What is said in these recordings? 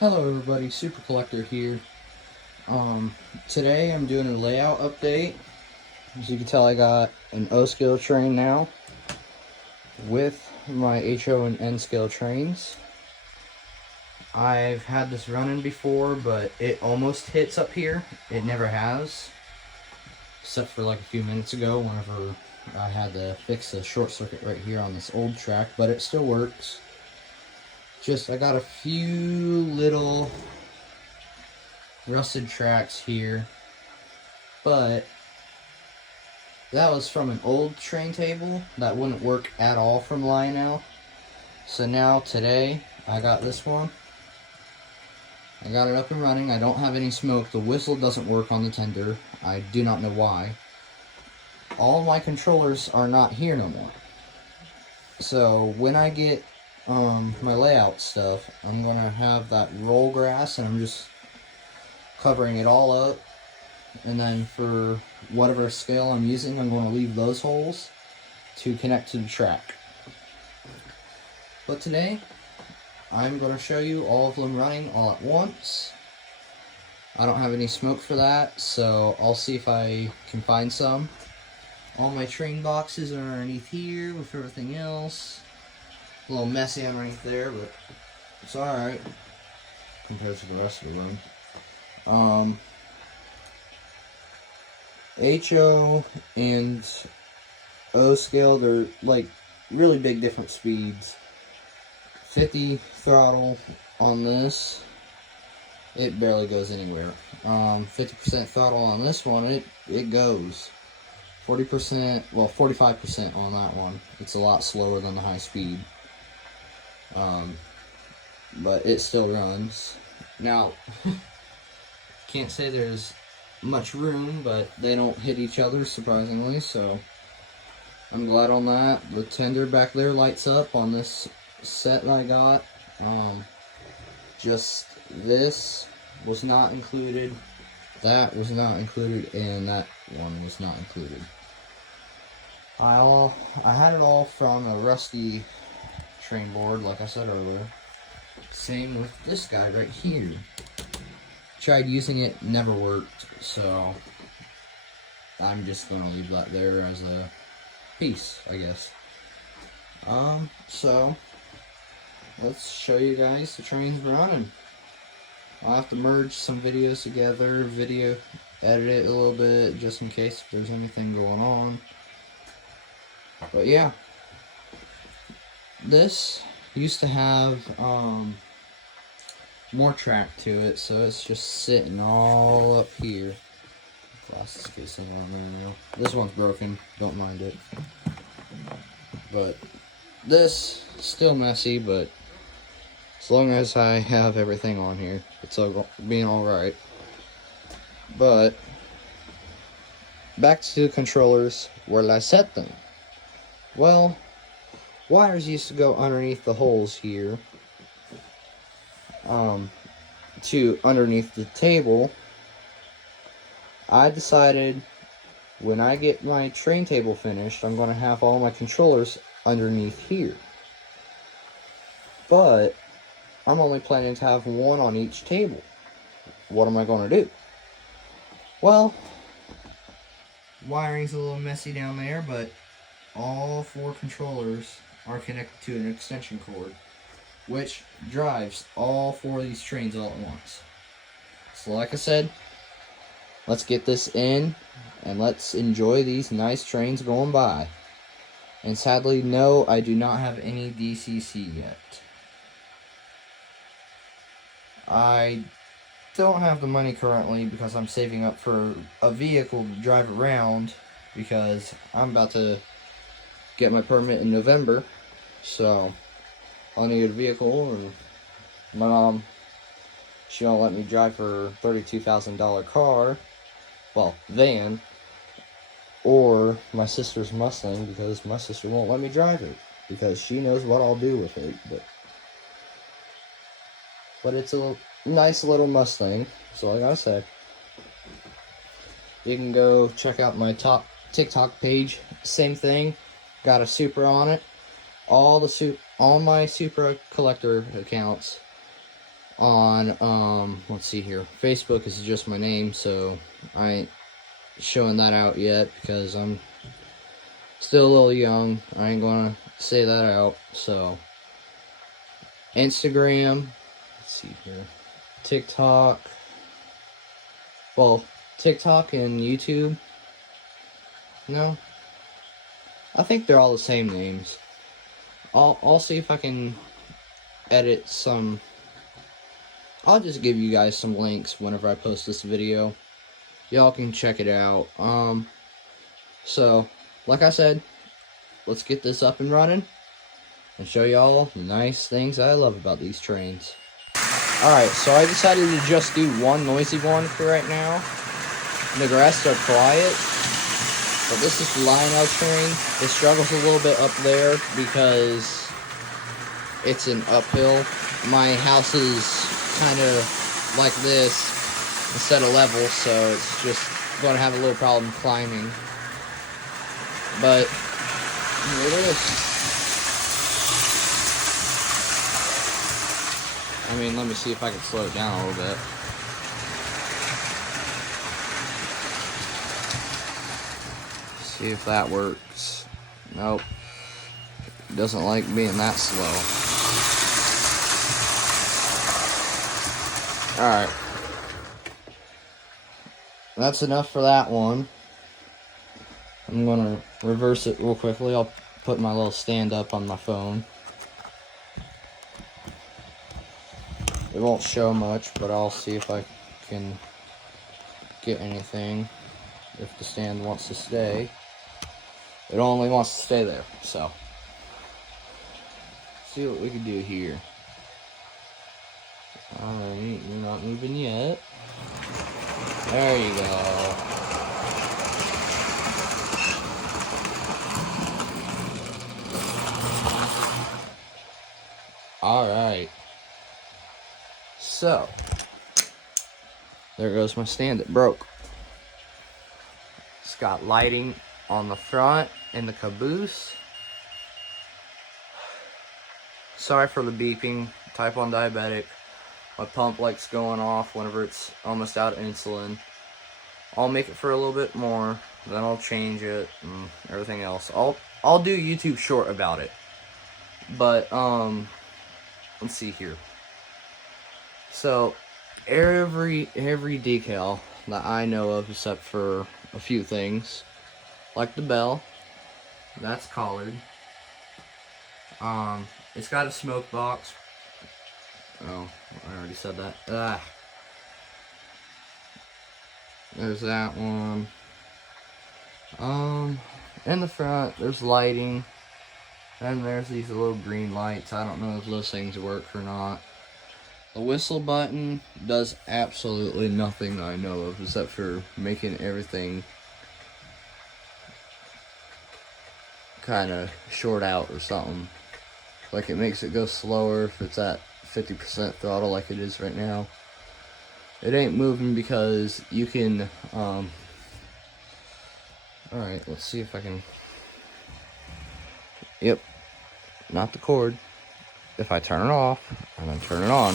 Hello everybody, Super Collector here. Today I'm doing a layout update. As you can tell, I got an O scale train now with my HO and N scale trains. I've had this running before, but it almost hits up here. It never has, except for like a few minutes ago whenever I had to fix a short circuit right here on this old track, but it still works. Just I got a few little rusted tracks here, but that was from an old train table that wouldn't work at all from Lionel. So now today I got this one. I got it up and running. I don't have any smoke. The whistle doesn't work on the tender. I do not know why. All my controllers are not here no more. So when I get my layout stuff, I'm gonna have that roll grass and I'm just covering it all up, and then for whatever scale I'm using, I'm going to leave those holes to connect to the track. But today I'm going to show you all of them running all at once. I don't have any smoke for that, so I'll see if I can find some. All my train boxes are underneath here with everything else. A little messy underneath there, but it's alright compared to the rest of the room. HO and O scale, they're like really big different speeds. 50 throttle on this, it barely goes anywhere. 50% throttle on this one, it goes. 40%, well 45% on that one. It's a lot slower than the high speed. But it still runs. Now, can't say there's much room, but they don't hit each other surprisingly, so I'm glad on that. The tender back there lights up on this set that I got. Just this was not included, that was not included, and that one was not included. I had it all from a rusty train board, like I said earlier. Same with this guy right here. Tried using it, never worked, so I'm just gonna leave that there as a piece, I guess. So let's show you guys the trains running. I'll have to merge some videos together, edit it a little bit just in case if there's anything going on. But yeah, this used to have more track to it, so it's just sitting all up here. Glasses case on there now. This one's broken, don't mind it. But this still messy, but as long as I have everything on here, it's all being alright. But back to the controllers, where did I set them? Well, wires used to go underneath the holes here, to underneath the table. I decided when I get my train table finished, I'm going to have all my controllers underneath here. But I'm only planning to have one on each table. What am I going to do? Well, wiring's a little messy down there, but all 4 controllers are connected to an extension cord, which drives all 4 of these trains all at once. So like I said, let's get this in and let's enjoy these nice trains going by. And sadly, no, I do not have any DCC yet. I don't have the money currently because I'm saving up for a vehicle to drive around, because I'm about to get my permit in November, so I'll need a vehicle, and my mom, she won't let me drive her $32,000 car, well, van, or my sister's Mustang, because my sister won't let me drive it, because she knows what I'll do with it, but it's a nice little Mustang, so like I said, you can go check out my TikTok page, same thing, got a Supra on it. All my Supra collector accounts on, let's see here, Facebook is just my name, so I ain't showing that out yet because I'm still a little young. I ain't gonna say that out. So Instagram, let's see here, TikTok, well, TikTok and YouTube, no, I think they're all the same names. I'll see if I can edit some. I'll just give you guys some links whenever I post this video. Y'all can check it out. So, like I said, let's get this up and running and show y'all the nice things I love about these trains. Alright, so I decided to just do one noisy one for right now. The rest are quiet. But this is the Lionel train. It struggles a little bit up there because it's an uphill. My house is kind of like this instead of level, so it's just going to have a little problem climbing. But here it is. I mean, let me see if I can slow it down a little bit. See if that works. Nope. It doesn't like being that slow. Alright. That's enough for that one. I'm gonna reverse it real quickly. I'll put my little stand up on my phone. It won't show much, but I'll see if I can get anything. If the stand wants to stay. It only wants to stay there, so. See what we can do here. Alright, you're not moving yet. There you go. Alright. So, there goes my stand. It broke. It's got lighting on the front and the caboose. Sorry for the beeping. Type 1 diabetic. My pump likes going off whenever it's almost out of insulin. I'll make it for a little bit more, then I'll change it and everything else. I'll do YouTube short about it. But let's see here. So every decal that I know of, except for a few things, like the bell, that's collared. It's got a smoke box. Oh, I already said that. There's that one. In the front, there's lighting. And there's these little green lights. I don't know if those things work or not. The whistle button does absolutely nothing I know of, except for making everything kind of short out or something. Like it makes it go slower if it's at 50% throttle like it is right now. It ain't moving because you can, alright, let's see if I can, yep, not the cord. If I turn it off and then turn it on,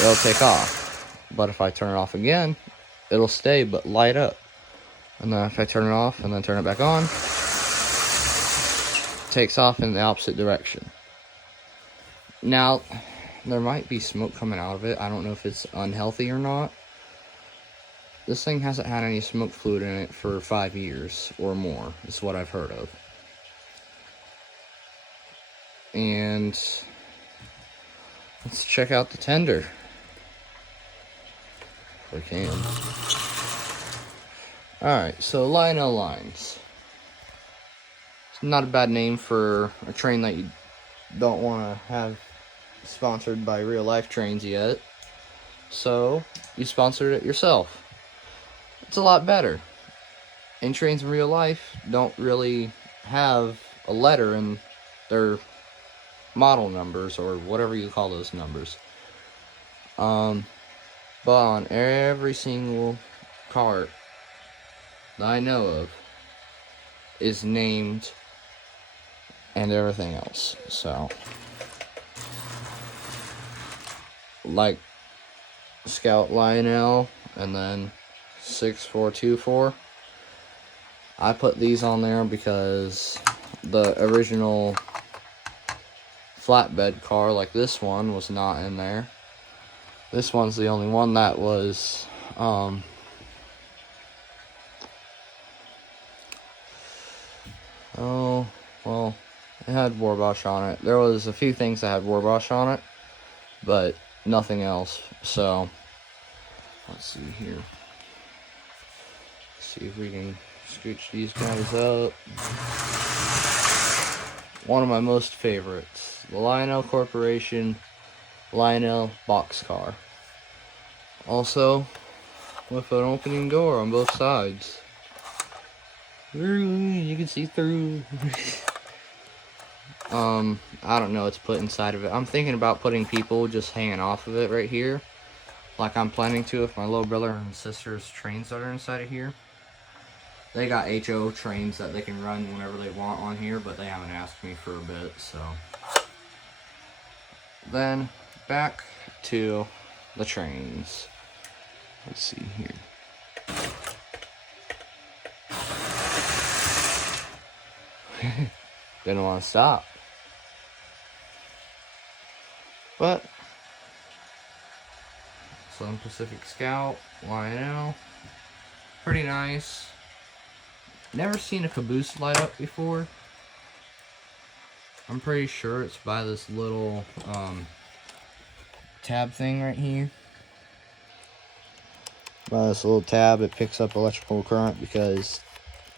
it'll take off. But if I turn it off again, it'll stay but light up. And then if I turn it off and then turn it back on, it takes off in the opposite direction. Now, there might be smoke coming out of it. I don't know if it's unhealthy or not. This thing hasn't had any smoke fluid in it for 5 years or more, is what I've heard of. And let's check out the tender. If we can. Alright, so Lionel Lines. It's not a bad name for a train that you don't want to have sponsored by Real Life Trains yet. So, you sponsored it yourself. It's a lot better. And trains in real life don't really have a letter in their model numbers or whatever you call those numbers. But on every single cart that I know of is named and everything else. So like Scout Lionel, and then 6424. I put these on there because the original flatbed car, like this one, was not in there. This one's the only one that was, oh, well, it had Warbosch on it. There was a few things that had Warbosch on it, but nothing else. So, let's see here. Let's see if we can scooch these guys up. One of my most favorites, the Lionel Corporation Lionel boxcar. Also, with an opening door on both sides. You can see through. I don't know what's put inside of it. I'm thinking about putting people just hanging off of it right here, like I'm planning to with my little brother and sister's trains that are inside of here. They got HO trains that they can run whenever they want on here, but they haven't asked me for a bit, so. Then, back to the trains. Let's see here. Didn't want to stop. But, some Pacific Scout, Lionel. Pretty nice. Never seen a caboose light up before. I'm pretty sure it's by this little tab thing right here. By this little tab, it picks up electrical current because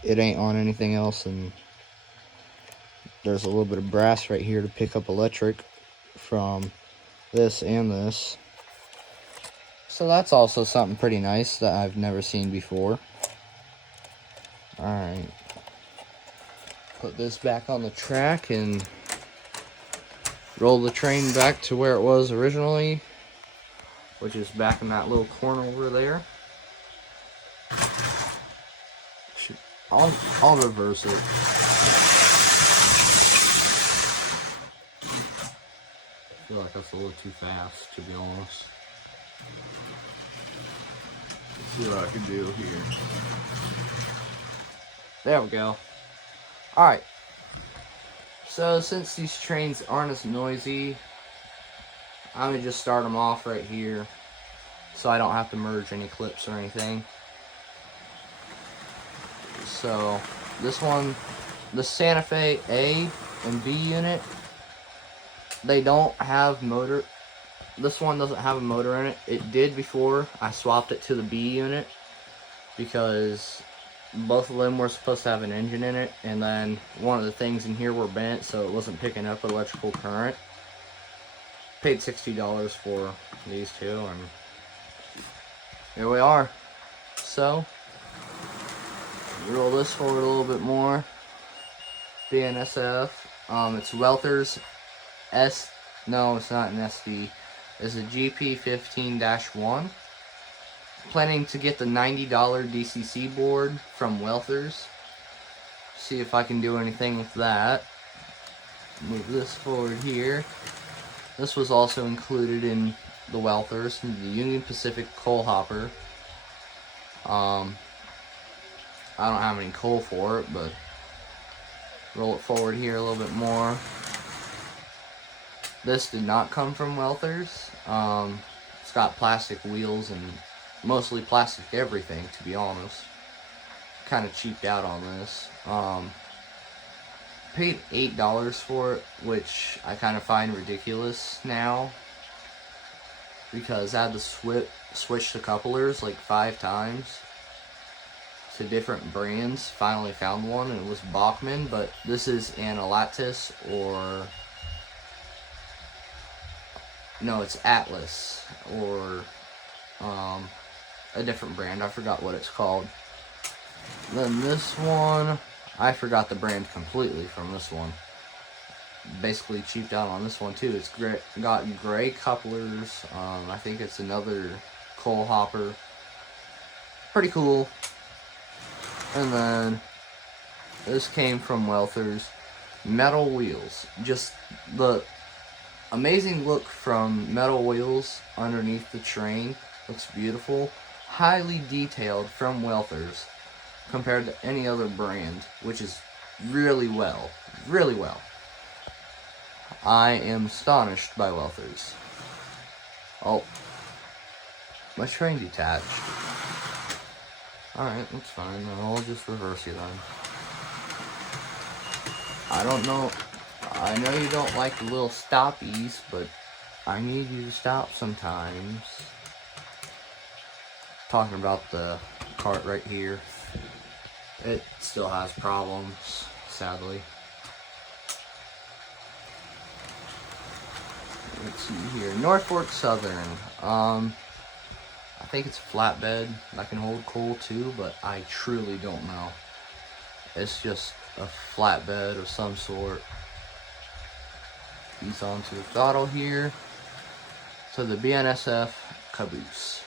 it ain't on anything else, and there's a little bit of brass right here to pick up electric from this and this. So that's also something pretty nice that I've never seen before. Alright. Put this back on the track and roll the train back to where it was originally, which is back in that little corner over there. I'll reverse it. I feel like that's a little too fast, to be honest. Let's see what I can do here. There we go. Alright. So, since these trains aren't as noisy, I'm going to just start them off right here, so I don't have to merge any clips or anything. So, this one, the Santa Fe A and B unit, they don't have motor. This one doesn't have a motor in it. It did before I swapped it to the B unit, because both of them were supposed to have an engine in it, and then one of the things in here were bent, so it wasn't picking up electrical current. Paid $60 for these two, and here we are. So, roll this forward a little bit more. BNSF. It's Welthers no, it's not an SD. It's a GP15-1. Planning to get the $90 DCC board from Welthers. See if I can do anything with that. Move this forward here. This was also included in the Welthers, the Union Pacific coal hopper. I don't have any coal for it, but roll it forward here a little bit more. This did not come from Welthers. It's got plastic wheels and mostly plastic everything, to be honest. Kind of cheaped out on this. Paid $8 for it, which I kind of find ridiculous now, because I had to switch the couplers like 5 times to different brands. Finally found one, and it was Bachmann, but this is an Alatis, or no, it's Atlas, or a different brand. I forgot what it's called. Then this one, I forgot the brand completely from this one. Basically cheaped out on this one too. It's got gray couplers. I think it's another coal hopper. Pretty cool. And then this came from Welthers. Metal wheels. Just the Amazing look from metal wheels underneath the train. Looks beautiful. Highly detailed from Welthers compared to any other brand, which is really well. Really well. I am astonished by Welthers. Oh, my train detached. Alright, that's fine. I'll just reverse you then. I don't know. I know you don't like the little stoppies, but I need you to stop sometimes. Talking about the cart right here. It still has problems, sadly. Let's see here. Norfolk Southern. I think it's a flatbed that can hold coal too, but I truly don't know. It's just a flatbed of some sort. He's onto the throttle here. So the BNSF caboose.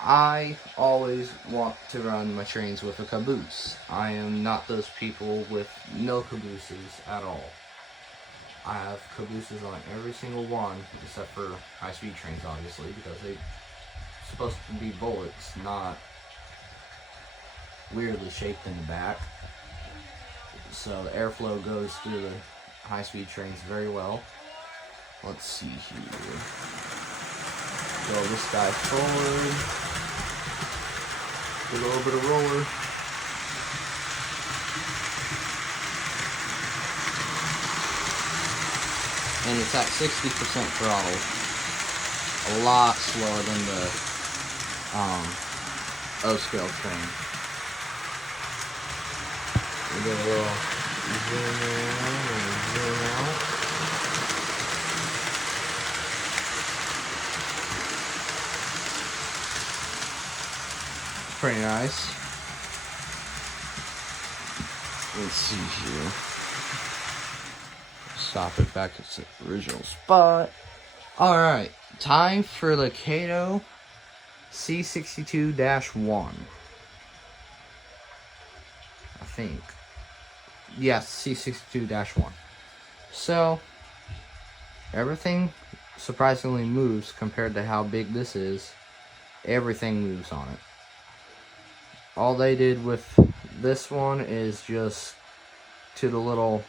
I always want to run my trains with a caboose. I am not those people with no cabooses at all. I have cabooses on every single one, except for high-speed trains, obviously, because they're supposed to be bullets, not weirdly shaped in the back. So the airflow goes through the high-speed trains very well. Let's see here. Go this guy forward. Do a little bit of roller. And it's at 60% throttle. A lot slower than the O-scale train. We do a little zoom in and zoom out. Pretty nice. Let's see here. Stop it back to its original spot. Alright, time for the Kato C62-1. I think. Yes, C62-1. So, everything surprisingly moves compared to how big this is. Everything moves on it. All they did with this one is just to the little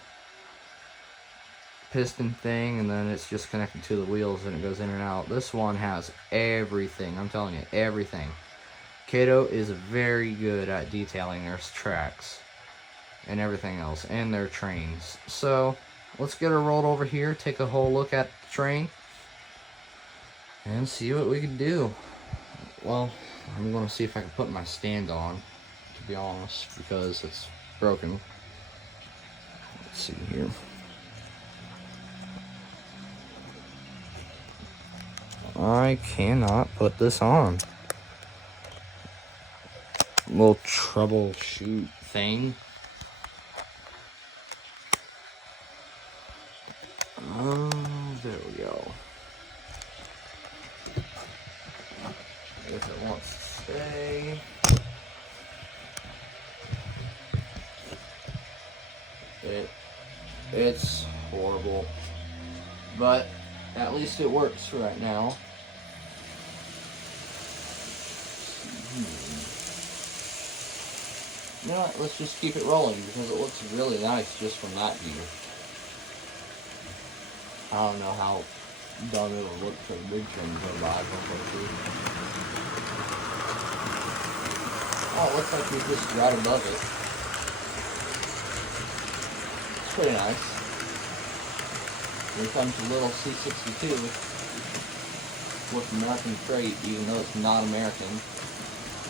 piston thing, and then it's just connected to the wheels and it goes in and out. This one has everything. I'm telling you, everything. Kato is very good at detailing their tracks and everything else, and their trains. So let's get her rolled over here, take a whole look at the train, and see what we can do. Well, I'm gonna see if I can put my stand on, to be honest, because it's broken. Let's see here. I cannot put this on. Little troubleshoot thing. There we go. If it wants to stay. It's horrible. But at least it works for right now. You know what, let's just keep it rolling because it looks really nice just from that view. I don't know how dumb it'll look for the big train to go by. Oh, it looks like we're just right above it. It's pretty nice. Here comes the little C62 with American freight, even though it's not American,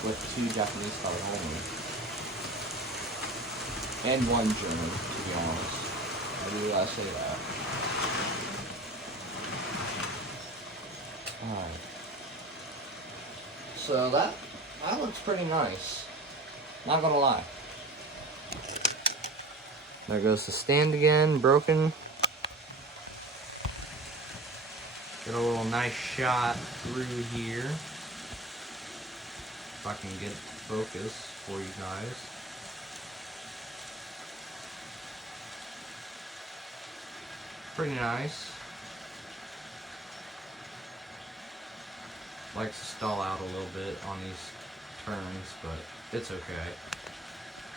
with 2 Japanese cars only. And 1 German, to be honest. I do gotta say that. Alright. So that looks pretty nice. Not gonna lie. There goes the stand again, broken. Get a little nice shot through here. If I can get it to focus for you guys. Pretty nice. likes to stall out a little bit on these turns, but it's okay.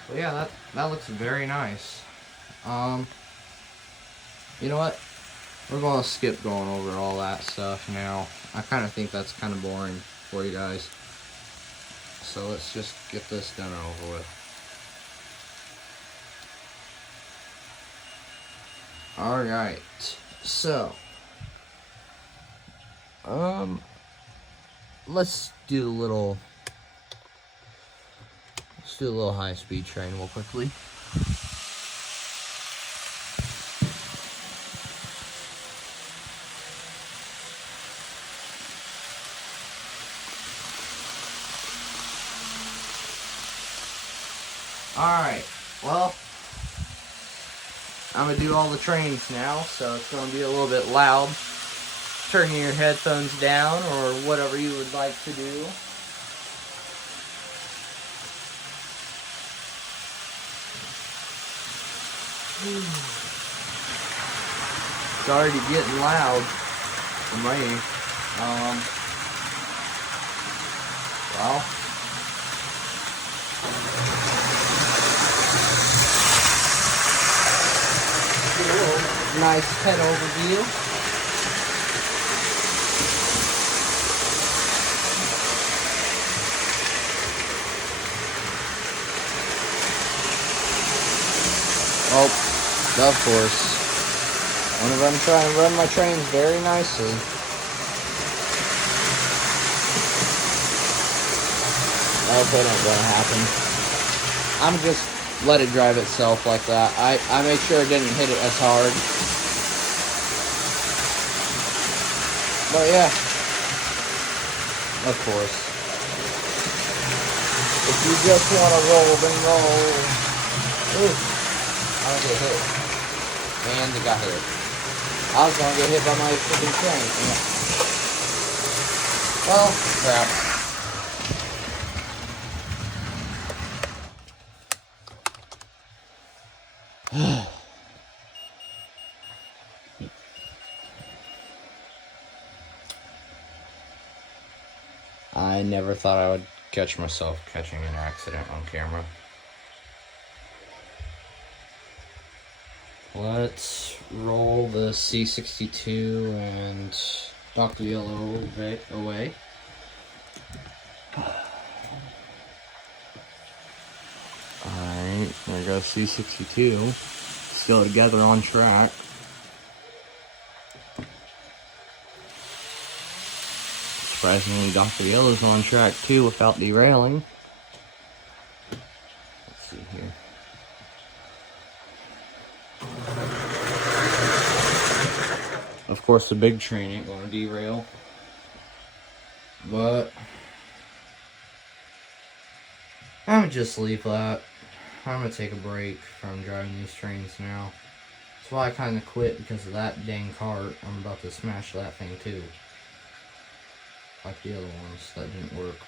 But yeah, that looks very nice. You know what? We're gonna skip going over all that stuff now. I kind of think that's kind of boring for you guys. So let's just get this done and over with. Alright, so let's do a little high-speed train real quickly. Alright, well, I'm going to do all the trains now, so it's going to be a little bit loud. Turn your headphones down or whatever you would like to do. It's already getting loud for me. Well, nice head overview. Oh, of course. Whenever I'm trying to run my trains very nicely. Oh, that ain't gonna happen. I'm just let it drive itself like that. I made sure it didn't hit it as hard. But yeah, of course. If you just want to roll, then roll. Ooh, I don't get hit. And it got hit. I was gonna get hit by my freaking train. Yeah. Well, crap. I never thought I would catch myself catching an accident on camera. Let's roll the C62 and Dr. Yellow away. Alright, there goes C62. Still together on track. Surprisingly, Dr. Yellow's on track too without derailing. Let's see here. Of course, the big train ain't going to derail. But I'm going to just leave that. I'm going to take a break from driving these trains now. That's why I kind of quit, because of that dang cart. I'm about to smash that thing too. Like the other ones that didn't work.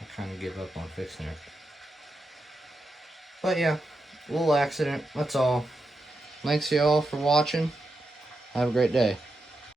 I kind of give up on fixing it. But yeah, a little accident, that's all. Thanks y'all for watching. Have a great day.